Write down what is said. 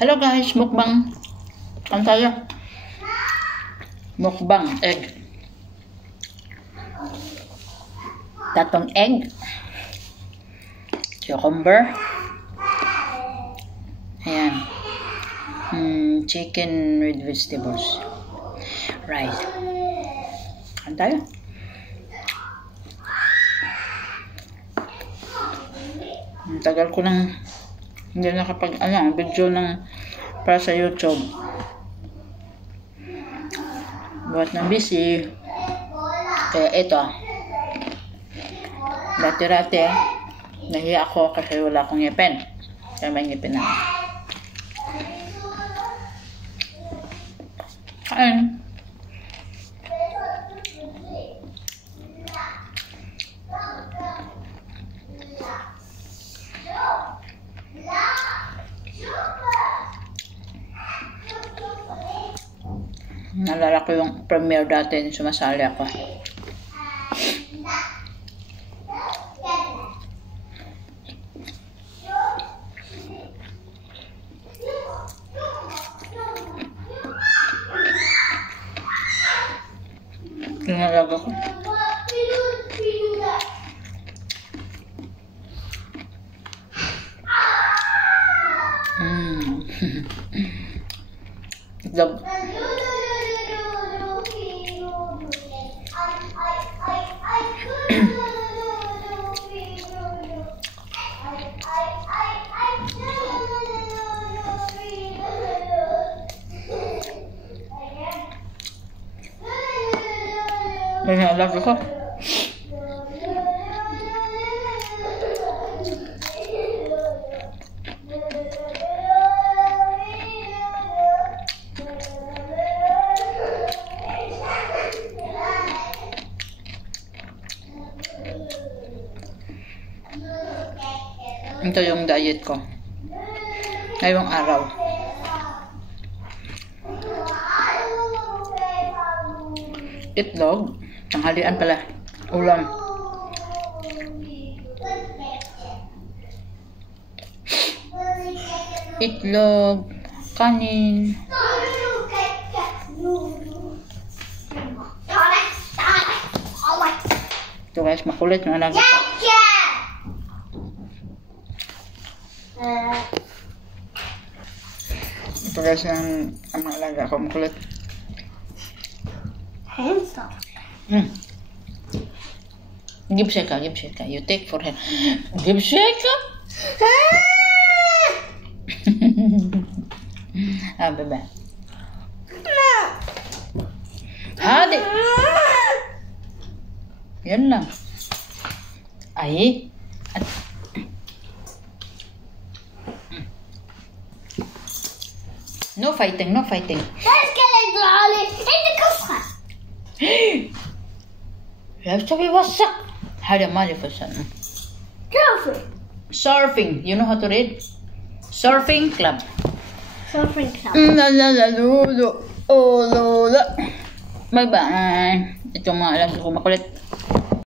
Hello guys, mukbang. Ano tayo? Mukbang egg. Tatong egg. Cucumber. Ayan. Chicken with vegetables. Rice. Ano tayo? Ang tagal ko nang hindi nakapag video ng para sa YouTube. Buhat ng busy. Kaya ito. Dati-rati nahiya ako kasi wala akong ngipin. Kaya may ngipin na. Kain. Nalala ko yung premiere dati, sumasali ako. Tinalaga ko. Itlog. Nalalaga ko. Ito yung diet ko ngayong araw. Itlog, tanghalian pala, ulam. Itlog, kanin. Ito guys, makulit yung alaga ko. Ito guys, ang mga alaga ko, makulit. Give Sheka. You take for him. Give Sheka. Bebe. Hadi. Yan lang. Ay. No fighting. Let's get it, darling. In the coffer. يا بتبي وسع هذا مالي فسن. Surfing. You know how to read? Surfing club. La lulu. Oh lola. Bye bye. Ito mga alam ko makulit.